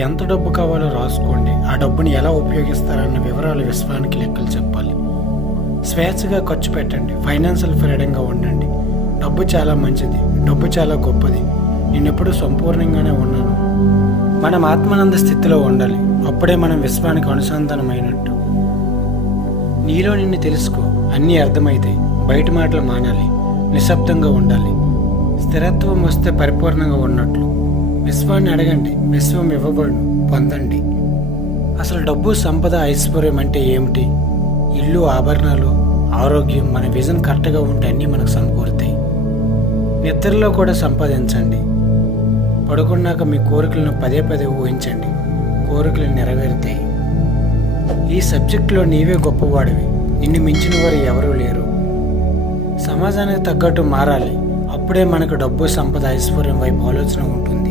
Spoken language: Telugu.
ఎంత డబ్బు కావాలో రాసుకోండి. ఆ డబ్బుని ఎలా ఉపయోగిస్తారన్న వివరాలు విశ్వానికి లెక్కలు చెప్పాలి. స్వేచ్ఛగా ఖర్చు పెట్టండి. ఫైనాన్షియల్ ఫ్రీడంగా ఉండండి. డబ్బు చాలా మంచిది, డబ్బు చాలా గొప్పది. నేనెప్పుడు సంపూర్ణంగానే ఉన్నాను. మనం ఆత్మానంద స్థితిలో ఉండాలి. అప్పుడే మనం విశ్వానికి అనుసంధానమైనట్టు. నీలో నిన్ను తెలుసుకో. అన్నీ అర్థమైతే బయట మాటలు మానాలి. నిశ్శబ్దంగా ఉండాలి. స్థిరత్వం వస్తే పరిపూర్ణంగా ఉన్నట్లు. విశ్వాన్ని అడగండి, విశ్వం ఇవ్వబడును, పొందండి. అసలు డబ్బు, సంపద, ఐశ్వర్యం అంటే ఏమిటి? ఇల్లు, ఆభరణాలు, ఆరోగ్యం. మన విజన్ కరెక్ట్గా ఉంటే అన్నీ మనకు సమకూరుతాయి. నిద్రలో కూడా సంపాదించండి. పడుకున్నాక మీ కోరికలను పదే పదే ఊహించండి. కోరికలు నెరవేరుతాయి. ఈ సబ్జెక్టులో నీవే గొప్పవాడివి. నిన్ను మించిన వారు ఎవరూ లేరు. సమాజానికి తగ్గట్టు మారాలి. అప్పుడే మనకు డబ్బు, సంపద, ఐశ్వర్యం వైపు ఆలోచన ఉంటుంది.